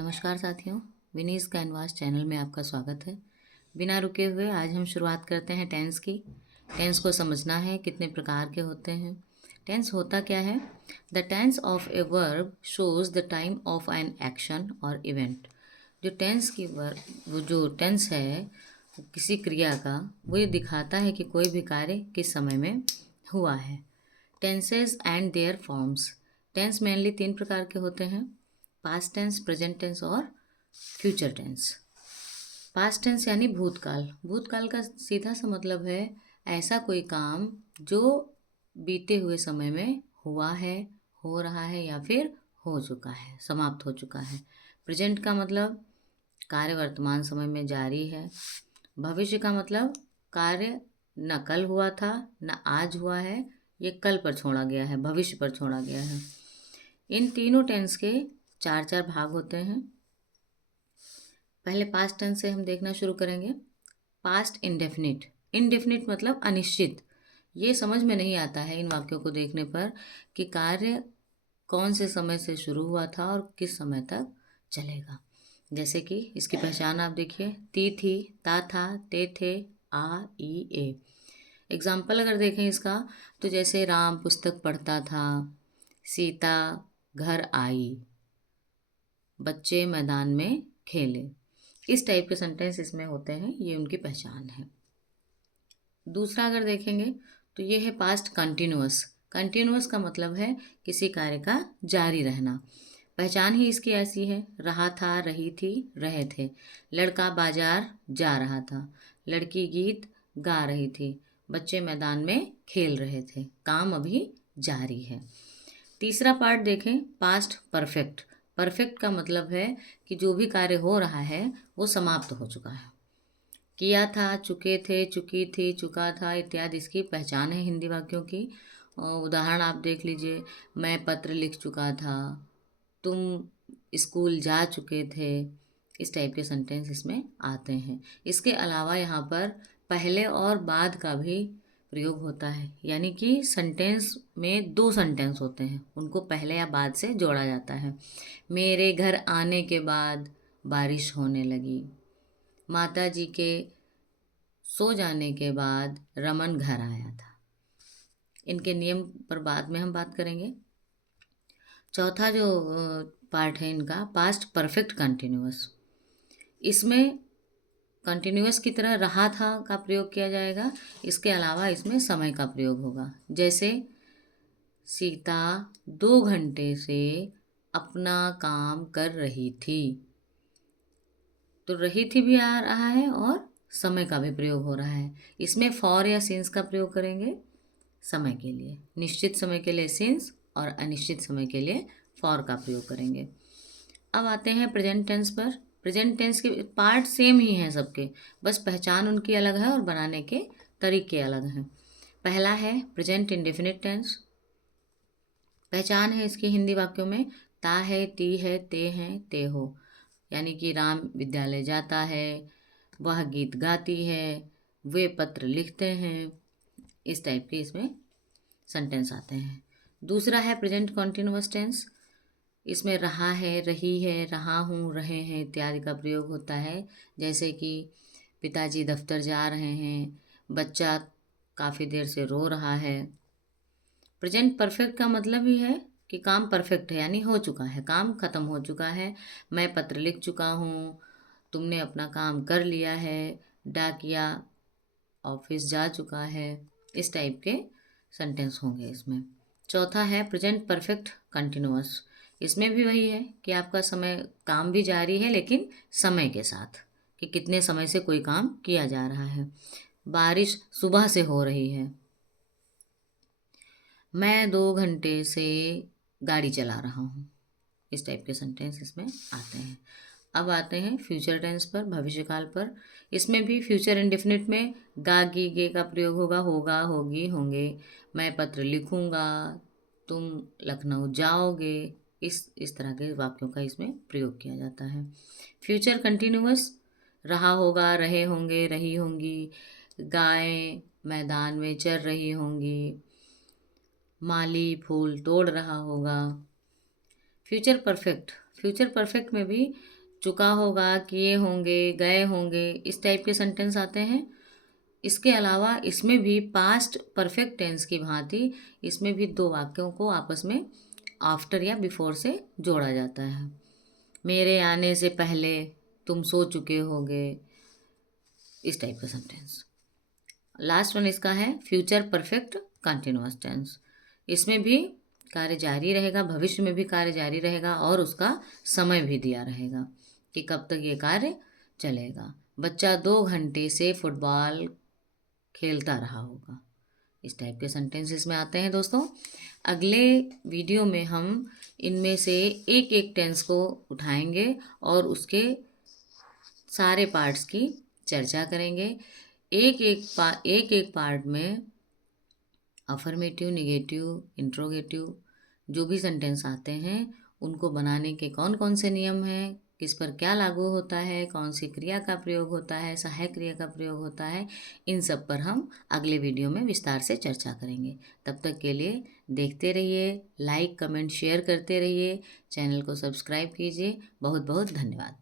नमस्कार साथियों, विनीस canvas channel में आपका स्वागत है। बिना रुके हुए आज हम शुरुआत करते हैं टेंस की। टेंस को समझना है कितने प्रकार के होते हैं। टेंस होता क्या है? The tense of a verb shows the time of an action और इवेंट। जो टेंस की वर्ब वो जो टेंस है किसी क्रिया का, वो ये दिखाता है कि कोई भी कार्य किस समय में हुआ है। Tenses and their forms. Tense mainly 3 प्रकार के होते हैं: पास्ट टेंस, प्रेजेंट टेंस और फ्यूचर टेंस। पास्ट टेंस यानी भूतकाल। भूतकाल का सीधा सा मतलब है ऐसा कोई काम जो बीते हुए समय में हुआ है, हो रहा है या फिर हो चुका है, समाप्त हो चुका है। प्रेजेंट का मतलब कार्य वर्तमान समय में जारी है। भविष्य का मतलब कार्य न कल हुआ था न आज हुआ है, ये कल पर छोड़ा गया है, भविष्य पर छोड़ा गया है। इन तीनों टेंस के 4 भाग होते हैं। पहले पास्ट टेंस से हम देखना शुरू करेंगे। Past indefinite. इंडेफिनिट मतलब अनिश्चित। ये समझ में नहीं आता है इन वाक्यों को देखने पर कि कार्य कौन से समय से शुरू हुआ था और किस समय तक चलेगा। जैसे कि इसकी पहचान आप देखिए: ती थी, ता था, ते थे, आ ई ए। एग्जाम्पल अगर देखें इसका तो जैसे राम पुस्तक पढ़ता था, सीता घर आई, बच्चे मैदान में खेले। इस टाइप के सेंटेंस इसमें होते हैं, ये उनकी पहचान है। दूसरा अगर देखेंगे तो ये है पास्ट कंटिन्यूअस। कंटिन्यूअस का मतलब है किसी कार्य का जारी रहना। पहचान ही इसकी ऐसी है: रहा था, रही थी, रहे थे। लड़का बाजार जा रहा था, लड़की गीत गा रही थी, बच्चे मैदान में खेल रहे थे। काम अभी जारी है। तीसरा पार्ट देखें, पास्ट परफेक्ट। परफेक्ट का मतलब है कि जो भी कार्य हो रहा है वो समाप्त हो चुका है। किया था, चुके थे, चुकी थी, चुका था इत्यादि इसकी पहचान है हिंदी वाक्यों की। उदाहरण आप देख लीजिए: मैं पत्र लिख चुका था, तुम स्कूल जा चुके थे। इस टाइप के सेंटेंस इसमें आते हैं। इसके अलावा यहाँ पर पहले और बाद का भी प्रयोग होता है, यानी कि सेंटेंस में 2 सेंटेंस होते हैं, उनको पहले या बाद से जोड़ा जाता है। मेरे घर आने के बाद बारिश होने लगी, माता जी के सो जाने के बाद रमन घर आया था। इनके नियम पर बाद में हम बात करेंगे। चौथा जो पार्ट है इनका, पास्ट परफेक्ट कंटिन्यूअस। इसमें कंटिन्यूअस की तरह रहा था का प्रयोग किया जाएगा। इसके अलावा इसमें समय का प्रयोग होगा। जैसे सीता 2 घंटे से अपना काम कर रही थी, तो रही थी भी आ रहा है और समय का भी प्रयोग हो रहा है। इसमें फॉर या सिंस का प्रयोग करेंगे समय के लिए। निश्चित समय के लिए सिंस और अनिश्चित समय के लिए फॉर का प्रयोग करेंगे। अब आते हैं प्रेजेंट टेंस पर। प्रेजेंट टेंस के पार्ट सेम ही हैं सबके, बस पहचान उनकी अलग है और बनाने के तरीके अलग हैं। पहला है प्रेजेंट इंडेफिनिट टेंस। पहचान है इसकी हिंदी वाक्यों में: ता है, ती है, ते हैं, ते हो। यानी कि राम विद्यालय जाता है, वह गीत गाती है, वे पत्र लिखते हैं। इस टाइप के इसमें सेंटेंस आते हैं। दूसरा है प्रेजेंट कॉन्टिन्यूअस टेंस। इसमें रहा है, रही है, रहा हूँ, रहे हैं इत्यादि का प्रयोग होता है। जैसे कि पिताजी दफ्तर जा रहे हैं, बच्चा काफ़ी देर से रो रहा है। प्रेजेंट परफेक्ट का मतलब ही है कि काम परफेक्ट है, यानी हो चुका है, काम खत्म हो चुका है। मैं पत्र लिख चुका हूँ, तुमने अपना काम कर लिया है, डाकिया ऑफिस जा चुका है। इस टाइप के सेंटेंस होंगे इसमें। चौथा है प्रेजेंट परफेक्ट कंटिन्यूअस। इसमें भी वही है कि आपका समय, काम भी जारी है लेकिन समय के साथ, कि कितने समय से कोई काम किया जा रहा है। बारिश सुबह से हो रही है, मैं 2 घंटे से गाड़ी चला रहा हूँ। इस टाइप के सेंटेंस इसमें आते हैं। अब आते हैं फ्यूचर टेंस पर, भविष्यकाल पर। इसमें भी फ्यूचर इंडेफिनिट में गा गी गे का प्रयोग होगा, होगा, होगी, होंगे। मैं पत्र लिखूंगा, तुम लखनऊ जाओगे। इस तरह के वाक्यों का इसमें प्रयोग किया जाता है। फ्यूचर कंटिन्यूअस: रहा होगा, रहे होंगे, रही होंगी, गायें मैदान में चर रही होंगी, माली फूल तोड़ रहा होगा। Future perfect. फ्यूचर परफेक्ट में भी चुका होगा, किए होंगे, गए होंगे, इस टाइप के सेंटेंस आते हैं। इसके अलावा इसमें भी पास्ट परफेक्ट टेंस की भांति इसमें भी दो वाक्यों को आपस में आफ्टर या बिफोर से जोड़ा जाता है। मेरे आने से पहले तुम सो चुके होगे, इस टाइप का सेंटेंस। लास्ट वन इसका है फ्यूचर परफेक्ट कंटिन्यूअस टेंस। इसमें भी कार्य जारी रहेगा, भविष्य में भी कार्य जारी रहेगा और उसका समय भी दिया रहेगा कि कब तक ये कार्य चलेगा। बच्चा 2 घंटे से फुटबॉल खेलता रहा होगा, इस टाइप के सेंटेंस इसमें आते हैं दोस्तों। अगले वीडियो में हम इनमें से एक एक टेंस को उठाएंगे और उसके सारे पार्ट्स की चर्चा करेंगे। एक एक पार्ट में अफर्मेटिव, निगेटिव, इंट्रोगेटिव जो भी सेंटेंस आते हैं उनको बनाने के कौन कौन से नियम हैं, किस पर क्या लागू होता है, कौन सी क्रिया का प्रयोग होता है, सहायक क्रिया का प्रयोग होता है, इन सब पर हम अगले वीडियो में विस्तार से चर्चा करेंगे। तब तक के लिए देखते रहिए, लाइक कमेंट शेयर करते रहिए, चैनल को सब्सक्राइब कीजिए। बहुत बहुत धन्यवाद।